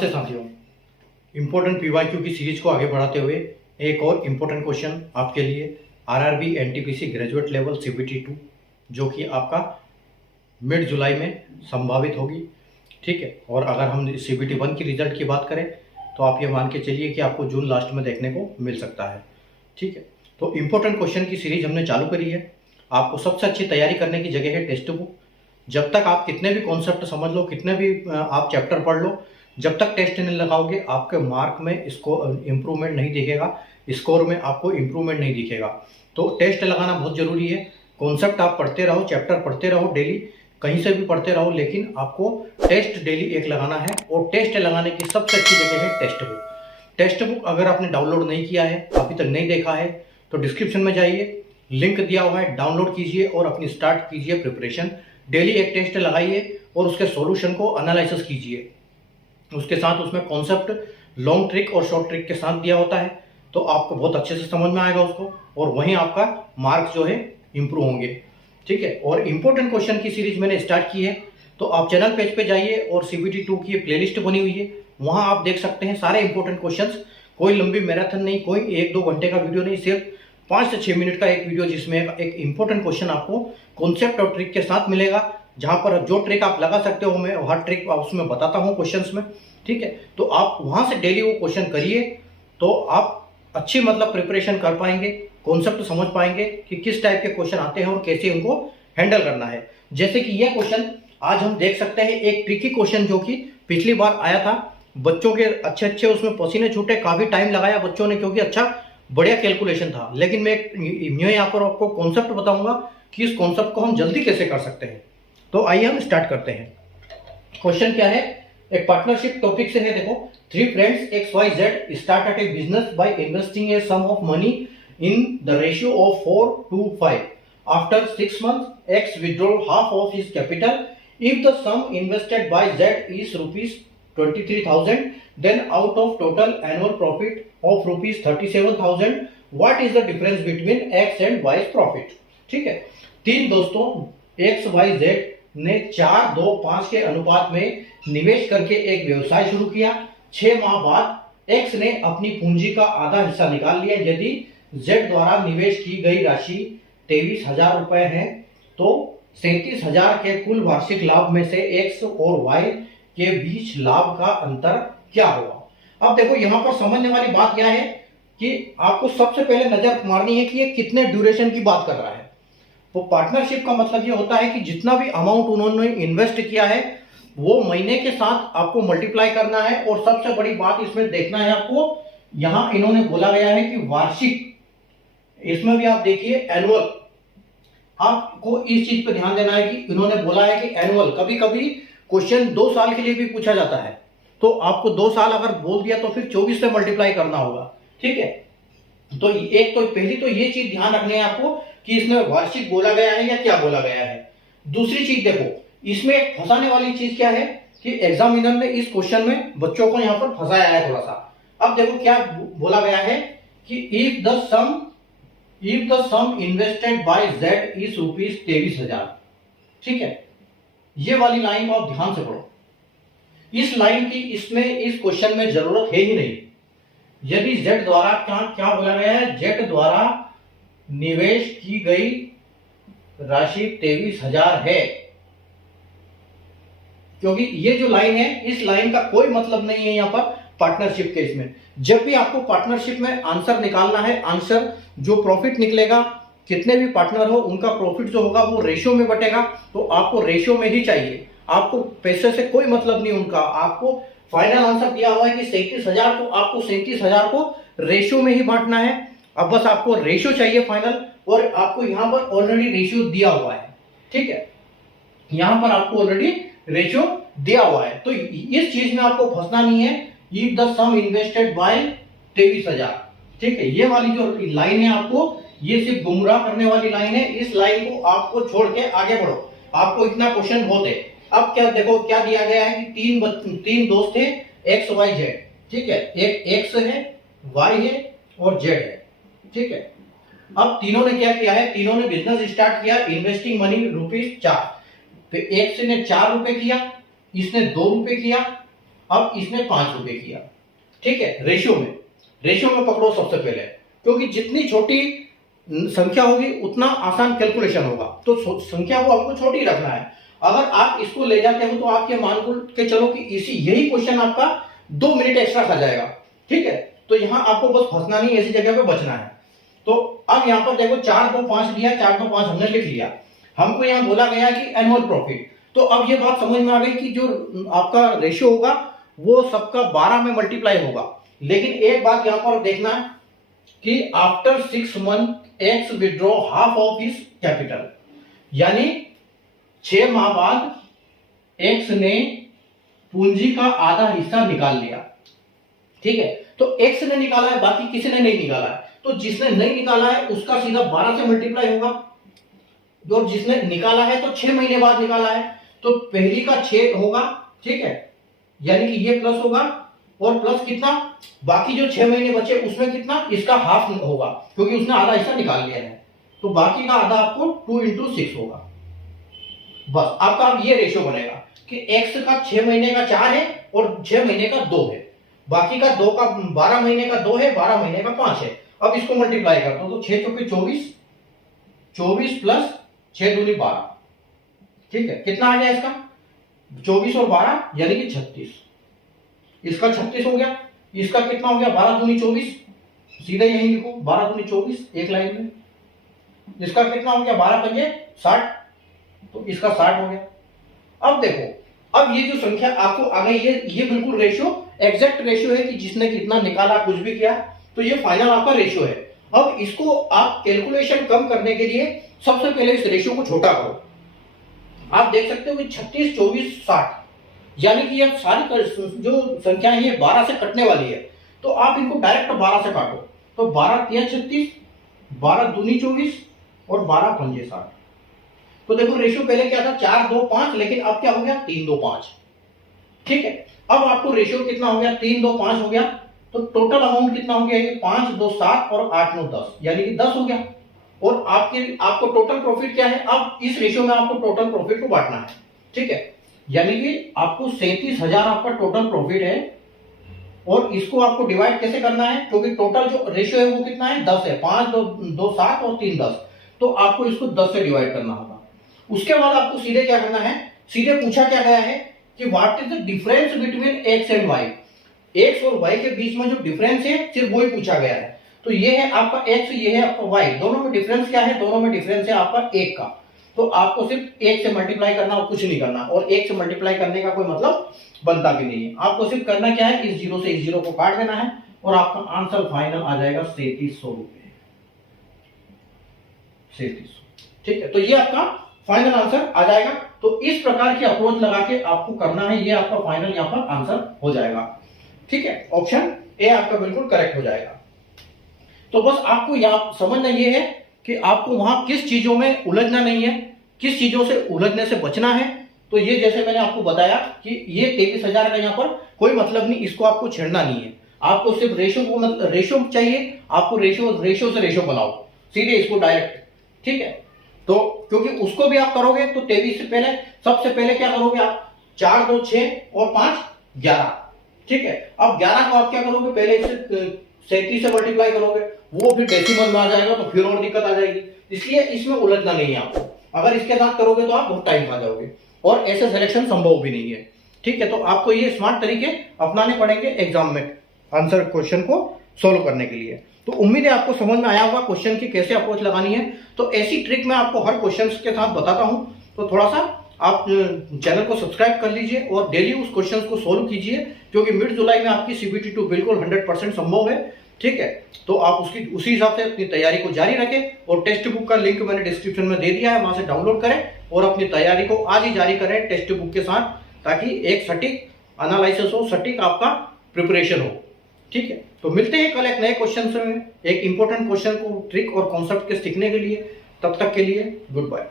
नमस्ते साथियों, important PYQ की सीरीज को आगे बढ़ाते हुए एक और इम्पोर्टेंट क्वेश्चन आपके लिए RRB NTPC graduate level CBT 2 जो कि आपका मिड जुलाई में संभावित होगी। ठीक है, और अगर हम सीबीटी 1 की रिजल्ट की बात करें तो आप ये मान के चलिए कि आपको जून लास्ट में देखने को मिल सकता है। ठीक है, तो इम्पोर्टेंट क्वेश्चन की सीरीज हमने चालू करी है। आपको सबसे अच्छी तैयारी करने की जगह है टेक्स्ट बुक। जब तक आप कितने भी कॉन्सेप्ट समझ लो, कितने भी आप चैप्टर पढ़ लो, जब तक टेस्ट नहीं लगाओगे आपके मार्क में इसको इम्प्रूवमेंट नहीं दिखेगा, स्कोर में आपको इम्प्रूवमेंट नहीं दिखेगा। तो टेस्ट लगाना बहुत ज़रूरी है। कॉन्सेप्ट आप पढ़ते रहो, चैप्टर पढ़ते रहो, डेली कहीं से भी पढ़ते रहो, लेकिन आपको टेस्ट डेली एक लगाना है। और टेस्ट लगाने की सबसे अच्छी जगह है टेक्स्ट बुक। टेक्स्ट बुक अगर आपने डाउनलोड नहीं किया है, अभी तक नहीं देखा है, तो डिस्क्रिप्शन में जाइए, लिंक दिया हुआ है, डाउनलोड कीजिए और अपनी स्टार्ट कीजिए प्रिपरेशन। डेली एक टेस्ट लगाइए और उसके सॉल्यूशन को एनालिसिस कीजिए। उसके साथ उसमें कॉन्सेप्ट लॉन्ग ट्रिक और शॉर्ट ट्रिक के साथ दिया होता है, तो आपको बहुत अच्छे से समझ में आएगा उसको, और वहीं आपका मार्क्स जो है इंप्रूव होंगे। ठीक है, और इम्पोर्टेंट क्वेश्चन की सीरीज मैंने स्टार्ट की है, तो आप चैनल पेज पे जाइए और सीबीटी 2 की प्लेलिस्ट बनी हुई है, वहां आप देख सकते हैं सारे इंपॉर्टेंट क्वेश्चंस। कोई लंबी मैराथन नहीं, कोई 1-2 घंटे का वीडियो नहीं, सिर्फ 5 से 6 मिनट का एक वीडियो जिसमें एक इंपॉर्टेंट क्वेश्चन आपको कॉन्सेप्ट और ट्रिक के साथ मिलेगा, जहां पर जो ट्रिक आप लगा सकते हो मैं हर ट्रिक उसमें बताता हूं क्वेश्चंस में। ठीक है, तो आप वहां से डेली वो क्वेश्चन करिए, तो आप अच्छी प्रिपरेशन कर पाएंगे, कॉन्सेप्ट समझ पाएंगे कि किस टाइप के क्वेश्चन आते हैं और कैसे उनको हैंडल करना है। जैसे कि यह क्वेश्चन आज हम देख सकते हैं, एक ट्रिकी क्वेश्चन जो कि पिछली बार आया था, बच्चों के अच्छे उसमें पसीने छूटे, काफी टाइम लगाया बच्चों ने, क्योंकि अच्छा बढ़िया कैलकुलेशन था। लेकिन मैं यहाँ पर आपको कॉन्सेप्ट बताऊंगा कि इस कॉन्सेप्ट को हम जल्दी कैसे कर सकते हैं। तो आइए हम स्टार्ट करते हैं। क्वेश्चन क्या है, एक पार्टनरशिप टॉपिक से है। देखो, 3 friends XYZ started a business by investing a sum of money in the ratio of 4:5. After 6 months X withdraw half of his capital. If the sum invested by Z is rupees 23,000, then out of total annual profit of rupees 37,000, what is the difference between X and Y's profit? ठीक है, 3 दोस्तों XYZ ने 4:2:5 के अनुपात में निवेश करके एक व्यवसाय शुरू किया। 6 माह बाद X ने अपनी पूंजी का आधा हिस्सा निकाल लिया। यदि Z द्वारा निवेश की गई राशि 23,000 रुपए है, तो 37,000 के कुल वार्षिक लाभ में से X और Y के बीच लाभ का अंतर क्या होगा। अब देखो, यहां पर समझने वाली बात क्या है कि आपको सबसे पहले नजर मारनी है कि ये कितने ड्यूरेशन की बात कर रहा है। तो पार्टनरशिप का मतलब ये होता है कि जितना भी अमाउंट उन्होंने इन्वेस्ट किया है वो महीने के साथ आपको मल्टीप्लाई करना है। और सबसे बड़ी बात इसमें देखना है आपको, यहां इन्होंने बोला गया है कि वार्षिक, इसमें भी आप देखिए एनुअल, आपको इस चीज पर ध्यान देना है कि इन्होंने बोला है कि एनुअल। कभी कभी क्वेश्चन 2 साल के लिए भी पूछा जाता है, तो आपको 2 साल अगर बोल दिया तो फिर 24 से मल्टीप्लाई करना होगा। ठीक है, तो एक तो पहली तो ये चीज ध्यान रखनी है आपको कि इसमें वार्षिक बोला गया है या क्या बोला गया है। दूसरी चीज देखो, इसमें फंसाने वाली चीज क्या है कि एग्जामिनर ने इस क्वेश्चन में बच्चों को यहां पर फंसाया है थोड़ा सा। अब देखो क्या बोला गया है कि if the sum invested by Z is rupees 23,000। ठीक है, ये वाली लाइन को आप ध्यान से पढ़ो। इस लाइन की इसमें इस क्वेश्चन में जरूरत है ही नहीं। यदि Z द्वारा क्या बोला गया है, Z द्वारा निवेश की गई राशि 23,000 है, क्योंकि ये जो लाइन है, इस लाइन का कोई मतलब नहीं है यहां पर पार्टनरशिप के। इसमें जब भी आपको पार्टनरशिप में आंसर निकालना है, आंसर जो प्रॉफिट निकलेगा, कितने भी पार्टनर हो उनका प्रॉफिट जो होगा वो रेशियो में बटेगा, तो आपको रेशियो में ही चाहिए। आपको पैसे से कोई मतलब नहीं उनका। आपको फाइनल आंसर दिया हुआ है कि 37,000, तो आपको 37,000 को रेशियो में ही बांटना है। अब बस आपको रेशियो चाहिए फाइनल, और आपको यहां पर ऑलरेडी रेशियो दिया हुआ है। ठीक है, यहां पर आपको ऑलरेडी रेशियो दिया हुआ है, तो इस चीज में आपको फंसना नहीं है। If the sum invested by 23,000, ठीक है, ये वाली जो लाइन है आपको, ये सिर्फ गुमराह करने वाली लाइन है। इस लाइन को आपको छोड़ के आगे बढ़ो, आपको इतना क्वेश्चन बहुत है। अब क्या देखो, क्या दिया गया है कि 3 दोस्त थे XYZ। ठीक है, एक X है, Y है और Z है। ठीक है, अब तीनों ने क्या किया है, तीनों ने बिजनेस स्टार्ट किया, इन्वेस्टिंग मनी रुपीज 4। तो X ने 4 रुपए किया, इसने 2 रुपए किया, अब इसने 5 रुपए किया, ठीक है। रेशियो में पकड़ो सबसे पहले, क्योंकि जितनी छोटी संख्या होगी उतना आसान कैलकुलेशन होगा, तो संख्या को आपको छोटी रखना है। अगर आप इसको ले जाते हो तो आप ये मान के चलो कि यही क्वेश्चन आपका 2 मिनट एक्स्ट्रा खा जाएगा, ठीक है। तो यहां आपको बस फंसना नहीं, ऐसी जगह पे बचना है। तो अब यहां पर देखो 4 2 5 दिया, 4 2 5 हमने लिख लिया। हमको यहां बोला गया कि एनुअल प्रॉफिट, तो अब ये बात समझ में आ गई कि जो आपका रेशियो होगा वो सबका 12 में मल्टीप्लाई होगा। लेकिन एक बात यहां पर देखना है कि after 6 month x withdraw half of his capital, यानी 6 माह बाद एक्स ने पूंजी का आधा हिस्सा निकाल लिया, ठीक है। तो एक्स ने निकाला है, बाकी किसी ने नहीं निकाला है, तो जिसने नहीं निकाला है उसका सीधा 12 से मल्टीप्लाई होगा। जो जिसने निकाला है तो 6 महीने बाद निकाला है, तो पहली का 6 होगा, ठीक है, यानी कि ये प्लस होगा, और प्लस कितना, बाकी जो 6 महीने बचे उसमें कितना, इसका हाफ होगा, क्योंकि उसने आधा हिस्सा निकाल लिया है। तो बाकी का आधा आपको 2 × 6 होगा। बस आपका अब ये रेशियो बनेगा कि एक्स का 6 महीने का 4 है और 6 महीने का 2 है, बाकी का 2 का 12 महीने का 2 है, 12 महीने का 5 है। अब इसको मल्टीप्लाई कर दो, तो 6 चौके 24, 24 प्लस 6 दूनी 12, ठीक है। कितना आ गया इसका, 24 और 12 यानी कि 36। इसका 36 हो गया, इसका कितना हो गया, 12 दूनी 24, सीधे यही लिखो 12 दूनी 24 एक लाइन में। इसका कितना हो गया, 12 पंजे 60, तो इसका 60 हो गया। अब देखो, अब ये जो संख्या आपको आ गई है, ये बिल्कुल रेशियो एग्जैक्ट रेशियो है कि जिसने कितना निकाला, कुछ भी किया, तो ये फाइनल आपका रेशियो है। अब इसको आप कैलकुलेशन कम करने के लिए सबसे पहले इस रेशियो को छोटा करो। आप देख सकते हो कि 36 24 60, यानी कि ये सारी जो संख्या है ये 12 से कटने वाली है, तो आप इनको डायरेक्ट 12 से काटो। तो 12 3 36, 12 दूनी 24 और 12 पंजे 60। तो देखो रेशियो पहले क्या था, 4 2 5, लेकिन अब क्या हो गया, 3 2 5, ठीक है। अब आपको रेशियो कितना हो गया, 3 2 5 हो गया, तो टोटल अमाउंट कितना हो गया, ये 5 2 7 और 8 9 10, यानी कि 10 हो गया। और आपको टोटल प्रॉफिट क्या है, अब इस रेशियो में आपको टोटल प्रॉफिट को बांटना है, ठीक है। यानी कि आपको 37,000 आपका टोटल प्रॉफिट है, और इसको आपको डिवाइड कैसे करना है, क्योंकि टोटल जो रेशियो है वो कितना है, 10 है, 5 2 7 और 3 10, तो आपको इसको 10 से डिवाइड करना होगा। उसके बाद आपको सीधे क्या करना है, सीधे पूछा क्या गया है कि what is the difference between X and Y, X और वाई के बीच में जो डिफरेंस है सिर्फ वही पूछा गया है। तो ये है आपका एक्स, ये है आपका वाई, दोनों में डिफरेंस क्या है, दोनों में डिफरेंस है आपका 1 का। तो आपको सिर्फ 1 से मल्टीप्लाई करना और कुछ नहीं करना, और 1 से मल्टीप्लाई करने का कोई मतलब बनता भी नहीं है। आपको सिर्फ करना क्या है, इस 0 से इस 0 को काट देना है, और आपका आंसर फाइनल आ जाएगा 3700 रुपए, 3700, ठीक है। तो ये आपका फाइनल आंसर आ जाएगा। तो इस प्रकार की अप्रोच लगा के आपको करना है, ये आपका फाइनल यहाँ पर आंसर हो जाएगा, ठीक है। ऑप्शन ए आपका बिल्कुल करेक्ट हो जाएगा। तो बस आपको यहाँ समझना ये है कि आपको वहां किस चीजों में उलझना नहीं है, किस चीजों से उलझने से बचना है। तो ये जैसे मैंने आपको बताया कि ये 23,000 का यहाँ पर कोई मतलब नहीं, इसको आपको छेड़ना नहीं है, आपको सिर्फ रेशो को मतलब रेशो चाहिए, आपको रेशो से रेशो बनाओ सीधे इसको डायरेक्ट, ठीक है। तो क्योंकि उसको भी आप करोगे तो 23 से पहले सबसे पहले क्या करोगे आप, 4 2 6 और 5 11, ठीक है। अब 11 को आप क्या करोगे, पहले इसे 37 से मल्टीप्लाई करोगे, वो फिर डेसिमल में आ जाएगा, तो फिर और दिक्कत आ जाएगी। इसलिए इसमें उलझना नहीं है आपको, अगर इसके साथ करोगे तो आप बहुत टाइम खा जाओगे, और ऐसे सिलेक्शन संभव भी नहीं है, ठीक है। तो आपको ये स्मार्ट तरीके अपनाने पड़ेंगे एग्जाम में आंसर क्वेश्चन को सोल्व करने के लिए। तो उम्मीद है आपको समझ में आया होगा क्वेश्चन की कैसे अप्रोच लगानी है। तो ऐसी ट्रिक मैं आपको हर क्वेश्चन के साथ बताता हूं, तो थोड़ा सा आप चैनल को सब्सक्राइब कर लीजिए और डेली उस क्वेश्चन को सोल्व कीजिए, क्योंकि मिड जुलाई में आपकी CBT 2 बिल्कुल 100% संभव है, ठीक है। तो आप उसी हिसाब से अपनी तैयारी को जारी रखें, और टेक्स्ट बुक का लिंक मैंने डिस्क्रिप्शन में दे दिया है, वहां से डाउनलोड करें और अपनी तैयारी को आज ही जारी करें टेक्स्ट बुक के साथ, ताकि एक सटीक एनालिसिस हो, सटीक आपका प्रिपरेशन हो, ठीक है। तो मिलते हैं कल एक नए क्वेश्चन में, एक इंपॉर्टेंट क्वेश्चन को ट्रिक और कॉन्सेप्ट के सीखने के लिए। तब तक के लिए गुड बाय।